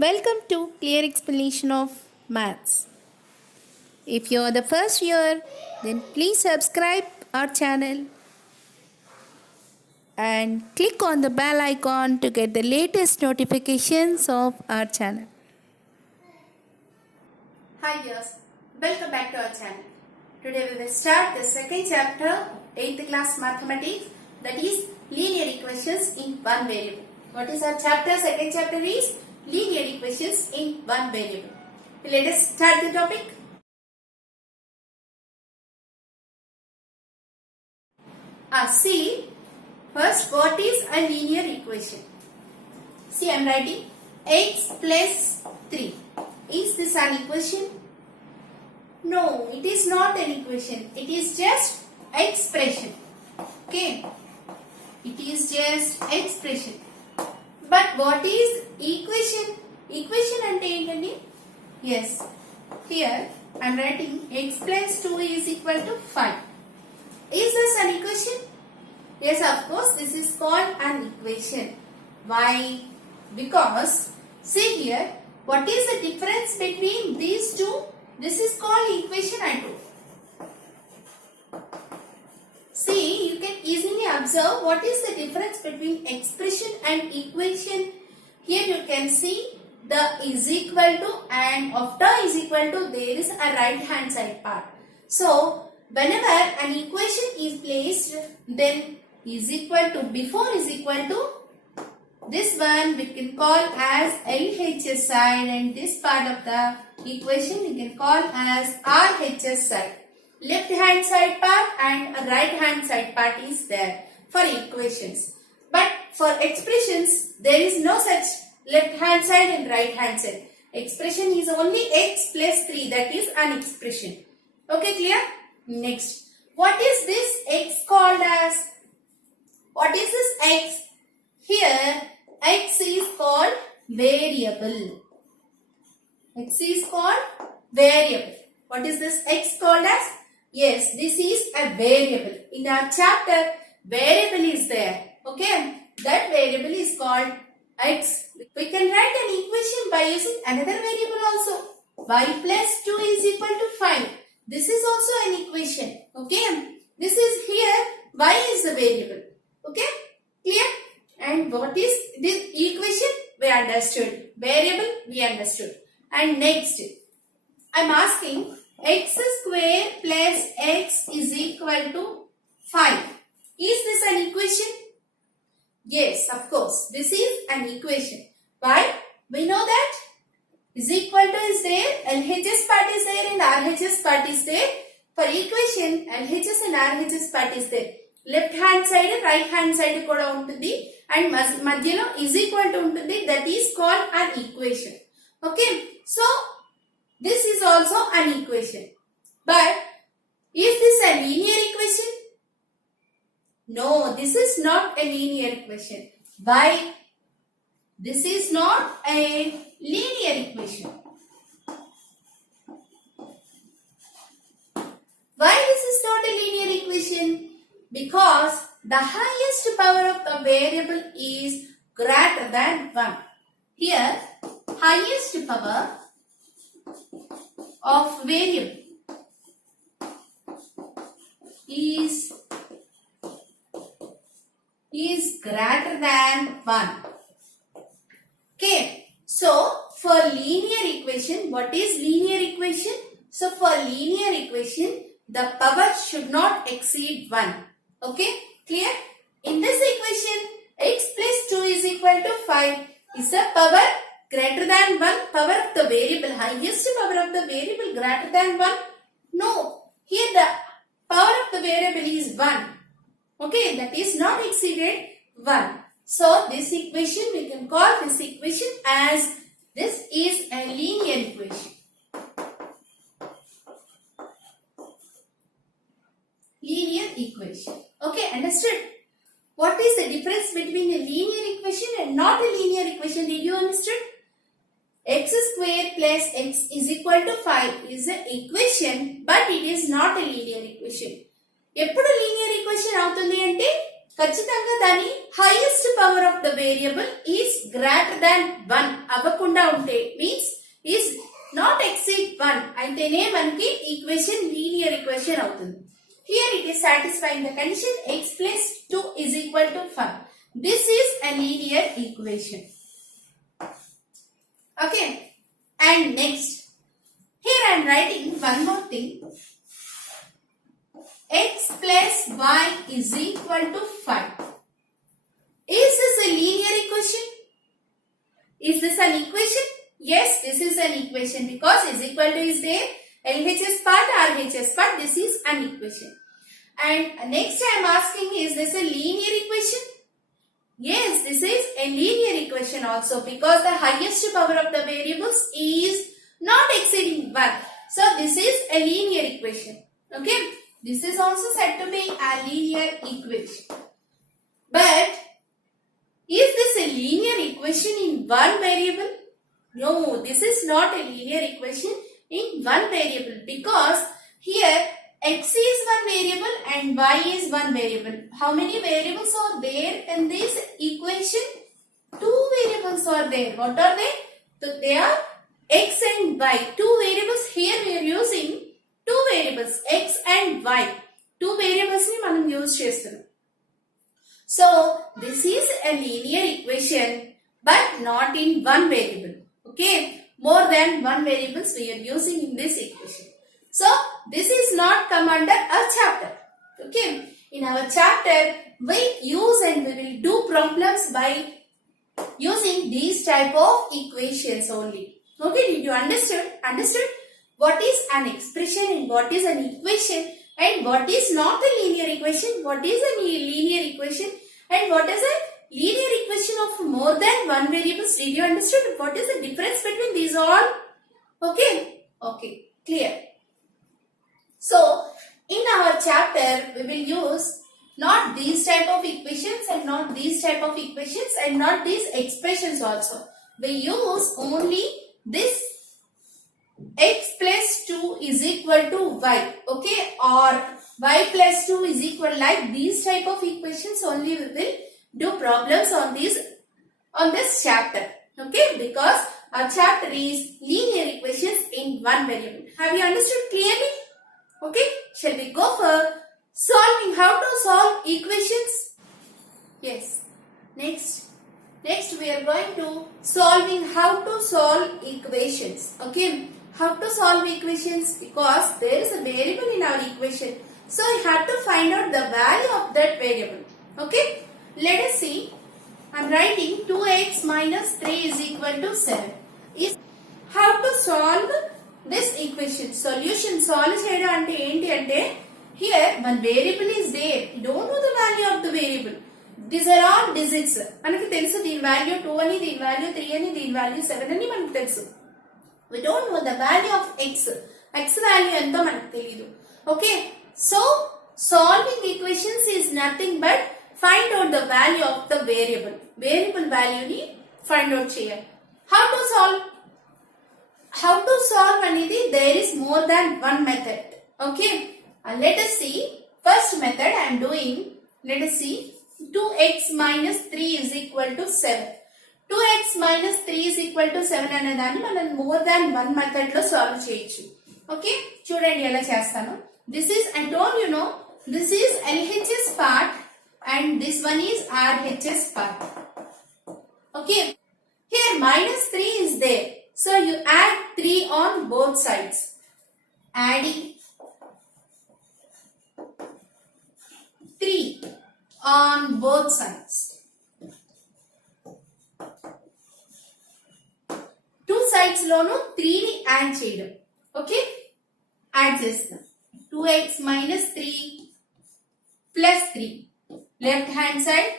Welcome to Clear Explanation of Maths. If you are the first viewer, then please subscribe our channel and click on the bell icon to get the latest notifications of our channel. Hi viewers, welcome back to our channel. Today we will start the second chapter of 8th class mathematics, that is linear equations in one variable. What is our chapter? Second chapter is linear equations in one variable. Let us start the topic. See, first what is a linear equation? See, I am writing x plus 3. Is this an equation? No, it is not an equation. It is just expression. Okay. It is just expression. But what is equation? Equation ante entandi? Yes. Here I am writing x plus 2 is equal to 5. Is this an equation? Yes, of course, this is called an equation. Why? Because, see here, what is the difference between these two? This is called equation I told. See, you can easily observe what is the difference between expression and equation. Here you can see the is equal to and after is equal to there is a right hand side part. So, whenever an equation is placed, then is equal to before is equal to this one we can call as LHS side, and this part of the equation we can call as RHS side. Left hand side part and a right hand side part is there for equations. But for expressions there is no such left hand side and right hand side. Expression is only x plus 3, that is an expression. Okay, clear? Next, what is this x called as? What is this x? Here x is called variable. X is called variable. What is this x called as? Yes, this is a variable. In our chapter, variable is there. Okay, that variable is called x. We can write an equation by using another variable also. Y plus 2 is equal to 5. This is also an equation. Okay, this is here y is the variable. Okay, clear? And what is this equation? We understood. Variable we understood. And next, I am asking x square plus x is equal to 5. Is this an equation? Yes, of course. This is an equation. Why? We know that is equal to is there, LHS part is there and RHS part is there. For equation, LHS and RHS part is there. Left hand side and right hand side kuda untundi and madhyalo is equal to untundi, that is called an equation. Okay, so this is also an equation. But is this a linear equation? No, this is not a linear equation. Why? This is not a linear equation. Why this is not a linear equation? Because the highest power of the variable is greater than 1. Here, highest power of variable is greater than 1. Okay. So, for linear equation, what is linear equation? So, for linear equation, the power should not exceed 1. Okay, clear? In this equation, x plus 2 is equal to 5 is a power greater than 1, power of the variable, highest power of the variable greater than 1. No, here the power of the variable is 1. Okay, that is not exceeded 1. So, this equation, we can call this equation as this is a linear equation. Linear equation. Okay, understood? What is the difference between a linear equation and not a linear equation? Did you understand? X square plus x is equal to 5 is an equation, but it is not a linear equation. ఎప్పుడు linear equation అవుతుంది అంటే ఖచ్చితంగా దాని highest power of the variable is greater than 1 అవ్వకుండా ఉంటే means is not exceed 1 అయితేనే మనకి equation linear equation అవుతుంది. Here it is satisfying the condition x plus 2 is equal to 5. This is a linear equation. Okay. And next, here I am writing one more thing. X plus y is equal to 5. Is this a linear equation? Is this an equation? Yes, this is an equation because is equal to is there. LHS part, RHS part, this is an equation. And next I am asking, is this a linear equation? Yes, this is a linear equation also because the highest power of the variables is not exceeding 1. So this is a linear equation. Okay, this is also said to be a linear equation. But is this a linear equation in one variable? No, this is not a linear equation in one variable because here x is one variable and y is one variable. How many variables are there in this equation? Two variables are there. What are they? So they are x and y. Two variables. Here we are using two variables x and y. Two variables ni manam use chestunam. So this is a linear equation but not in one variable. Okay, more than one variables we are using in this equation. So this is not come under a chapter. Okay, in our chapter we use and we will do problems by using these type of equations only. Okay, did you understood what is an expression and what is an equation and what is not a linear equation, what is a linear equation and what is a linear equation of more than one variables? Did you understood what is the difference between these all? Okay, clear. So in our chapter we will use not these type of equations and not these type of equations and not these expressions also. We use only this x plus 2 is equal to y, okay, or y plus 2 is equal, like these type of equations only we will do problems on this chapter. Okay, because our chapter is linear equations in one variable. Have you understood clearly? Okay, shall we go for solving how to solve equations? Yes, next we are going to solving how to solve equations. Okay, how to solve equations because there is a variable in our equation, so we have to find out the value of that variable. Okay, let us see. I am writing 2x minus 3 is equal to 7. Is how to solve this equation. Solution solve cheyadam ante enti ante, here one variable is there, you don't know the value of the variable. These are all digits. మనకి తెలుసు దీని value 2 అని, దీని value 3 అని, దీని value 7 అని మనకు తెలుసు. We don't know the value of x value ఎంతో మనకు తెలియదు. Okay, so solving equations is nothing but find out the value of the variable value ni find out cheyali. How to solve అనేది there is more than one method. Okay, let us see first method I am doing. Let us see 2x minus 3 is equal to 7. 2x minus 3 is equal to 7 అనే దాన్ని మనం more than one method లో solve చేయొచ్చు. Okay, చూడండి ఎలా చేస్తాను. This is, I told you know, this is LHS part and this one is RHS part. Okay, here minus 3 is there. So you add 3 on both sides. Adding 3 on both sides. Two sides లోను 3 ని add చేయడం. Okay, add చేస్తాం. 2x minus 3 plus 3. Left hand side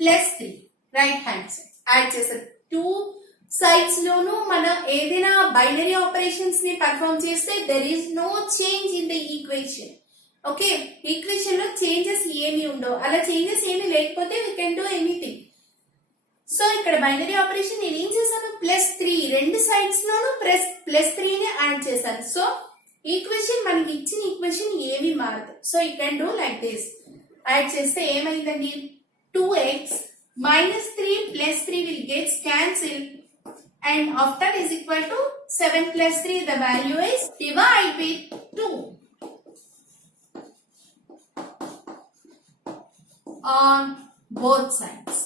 plus 3. Right hand side. Add చేస్తాం. 2 sides లోను మనం ఏదైనా binary operations ని perform చేస్తే there is no change in the equation. Okay, equation లో changes ఏమి ఉండవు. అలా చేంజెస్ ఏమి లేకపోతే we can do anything. So ఇక్కడ బైనరీ ఆపరేషన్ నేను ఏం చేశాను, +3 రెండు సైడ్స్ లోను +3 ని యాడ్ చేశాను. సో ఈక్వేషన్ మనకి ఇచ్చిన ఈక్వేషన్ ఏమి మారదు. So you can do like this. Add చేస్తే ఏమైందండి 2x minus 3 plus 3 will get cancelled and after is equal to 7 plus 3 the value is divide with 2 on both sides.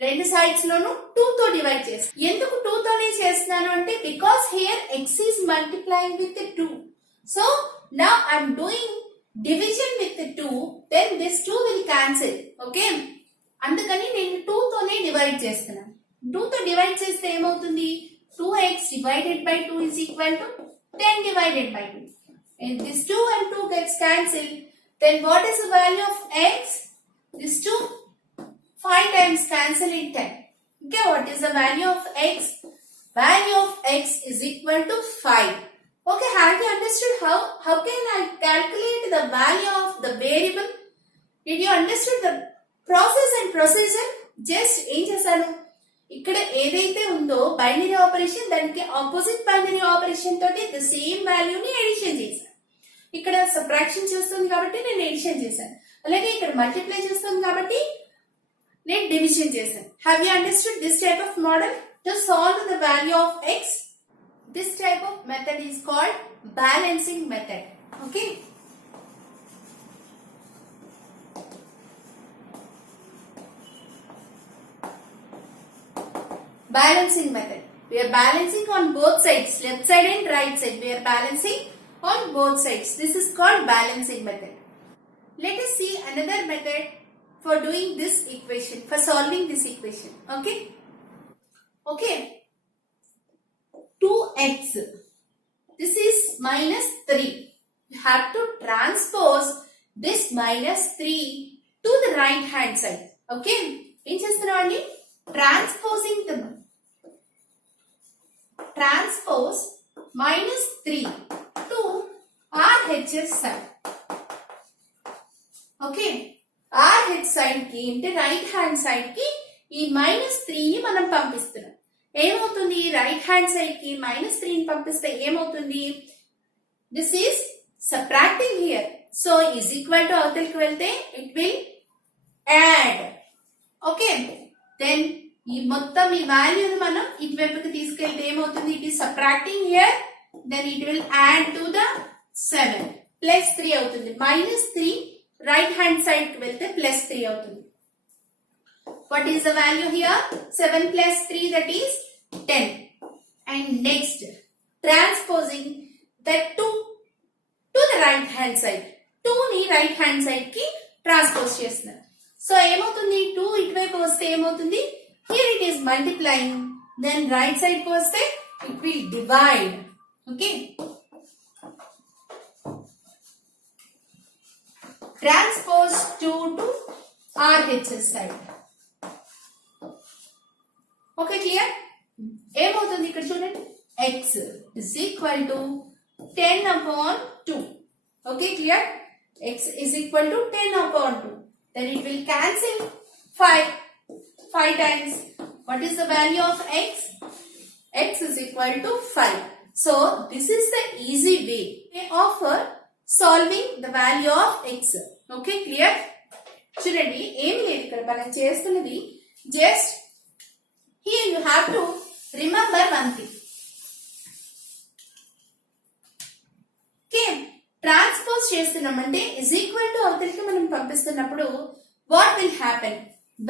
రెండు sides లోను 2 తో divide చేస్తాను. ఎందుకు 2 తోనే చేస్తున్నాను అంటే because here x is multiplying with 2. So now I am doing division with 2, then this 2 will cancel. Okay? అందుకని నేను 2 తోనే డివైడ్ చేస్తున్నాను. 2 తో డివైడ్ చేస్తే ఏమవుతుంది 2x divided by 2 is equal to 10 divided by 2. And this 2 and 2 gets cancelled. Then what is the value of x? This 2 5 times cancel in 10. Okay, what is the value of x? Value of x is equal to 5. Okay, have you understood how can I calculate the value of the variable? Did you understood the process and procedure? Just ఏం చేశాను ఇక్కడ ఏదైతే ఉందో binary operation దానికి opposite binary operation తోటి the same వాల్యూని edition చేశాను. ఇక్కడ సబ్ట్రాక్షన్ చేస్తుంది కాబట్టి నేను ఎడిషన్ చేశాను. అలాగే ఇక్కడ మల్టిప్లై చేస్తుంది కాబట్టి నేను డివిజన్ చేశాను. Have you understood this type of model to solve the value of X? This type of method is called balancing method. Okay, balancing method. We are balancing on both sides, left side and right side. We are balancing on both sides. This is called balancing method. Let us see another method for doing this equation, for solving this equation. Okay? Okay. 2x. This is minus 3. You have to transpose this minus 3 to the right hand side. Okay? Em chestunnavandi? Transpose minus 3 to RHS side. Okay, RH side ki ante right hand side ki ee minus 3 ni manam pampistunnam. Emautundi right hand side ki minus 3 ni pampiste emautundi this is subtracting here, so is equal to avataliki velte it will add. Okay, then ఈ మొత్తం ఈ వాల్యూని మనం ఇటువైపుకి తీసుకెళ్తే ఏమవుతుంది it is subtracting here, then it will add to the 7 plus 3 అవుతుంది. Minus 3 right hand side కి వెళ్తే ప్లస్ 3 అవుతుంది. What is the value here? 7 plus 3 that is 10. And next transposing that 2 to the right hand side. 2 ని right hand side కి transpose చేస్తున్నారు. So ఏమవుతుంది 2 ఇటువైపు వస్తే ఏమవుతుంది here it is multiplying, then right side ko vaste it will divide. Okay, transpose 2 to RHS side. Okay, clear? Em avutundi ikkada chudandi x is equal to 10 upon 2. Okay, clear? X is equal to 10 upon 2, then it will cancel 5 times. What is the value of x? X is equal to 5. So this is the easy way of solving the value of x. Okay, clear? చూడండి ఏమి లేదు ఇక్కడ మనం చేస్తున్నది just here you have to remember one thing. Okay, transpose చేస్తున్నామంటే is equal to అవతలికి మనం పంపిస్తున్నప్పుడు what will happen?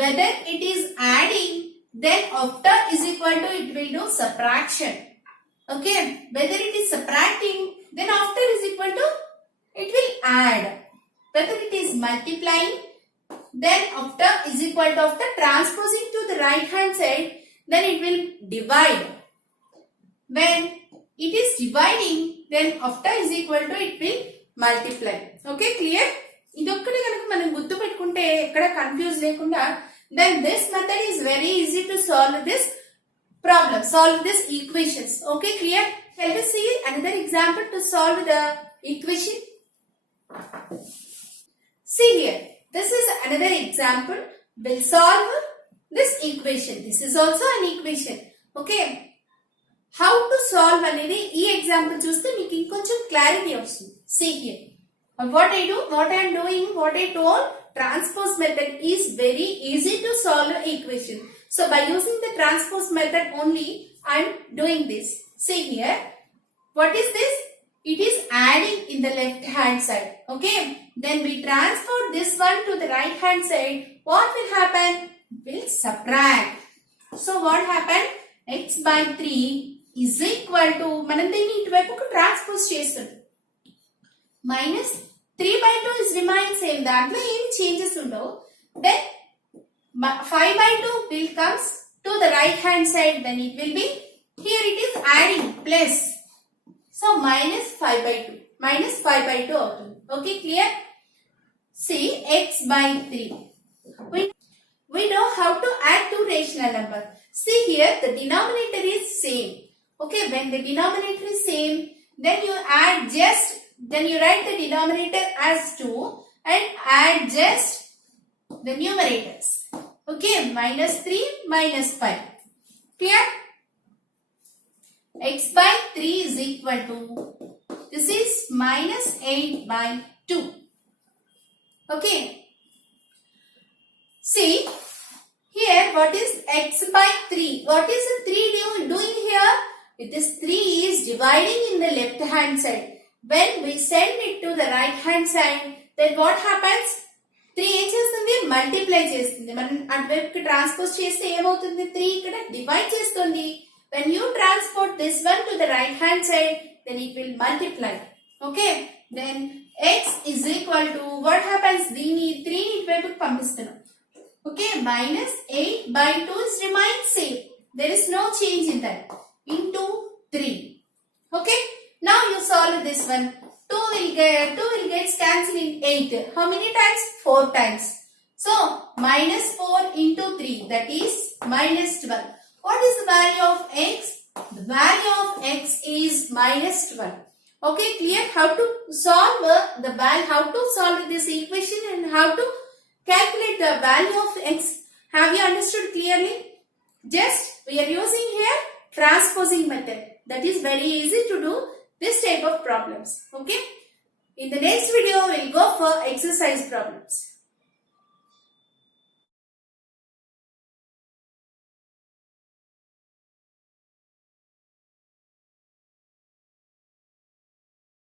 Whether it is adding, then after is equal to it will do subtraction. Okay, whether it is subtracting, then after is equal to it will add. Whether it is multiplying, then after is equal to after transposing to the right hand side, then it will divide. When it is dividing, then after is equal to it will multiply. Okay, clear? ఇదొక్కటి కనుక మనం గుర్తు పెట్టుకుంటే ఎక్కడ confuse లేకుండా then this method is very easy to solve this problem, solve this equations. Okay, clear? Let us see another example to solve the equation. See here, this is another example. We'll solve this equation. This is also an equation. Okay, how to solve అనేది ఈ example చూస్తే మీకు ఇంకొంచెం clarity వస్తుంది. See here. What I told, transpose method is very easy to solve the equation. So by using the transpose method only, I am doing this. See here, what is this? It is adding in the left hand side. Okay, then we transfer this one to the right hand side. What will happen? We'll subtract. So what happened? X by 3 is equal to, మనం దీన్ని ఇటువైపుకు transpose చేస్తుంది. Minus 3 by 2 is remain same. దాంట్లో ఏమి changes ఉండవు. Then 5 by 2 will comes to the right hand side. Then it will be, here it is adding plus. So minus 5 by 2. Minus 5 by 2 అవుతుంది. Okay, clear? See, x by 3. We know how to add two rational numbers. See here, the denominator is same. Okay, when the denominator is same, then you write the denominator as 2 and add just the numerators. Okay, minus 3, minus 5. Clear? X by 3 is equal to, this is minus 8 by 2. Okay. See, here what is x by 3? What is the 3 doing here? This 3 is dividing in the left hand side. When we send it to the right hand side, then what happens? 3 ఏం చేస్తుంది? Multiply చేస్తుంది. మనం అటువైపుకి transpose చేస్తే ఏమవుతుంది? 3 ఇక్కడ divide చేస్తుంది. When you transport this one to the right hand side, then it will multiply. Okay, then x is equal to, what happens? దీని 3 ఇటువైపుకి పంపిస్తున్నాం. Okay, minus 8 by 2 is remain same. There is no change in that. Into 3. Okay, now you solve this one. 2 will get cancelled in 8. How many times? 4 times. So minus 4 into 3, that is minus 12. What is the value of x? The value of x is minus 12. Okay, clear? How to solve this equation and how to calculate the value of x. Have you understood clearly? Just we are using here transposing method. That is very easy to do this type of problems. Okay. In the next video, we will go for exercise problems.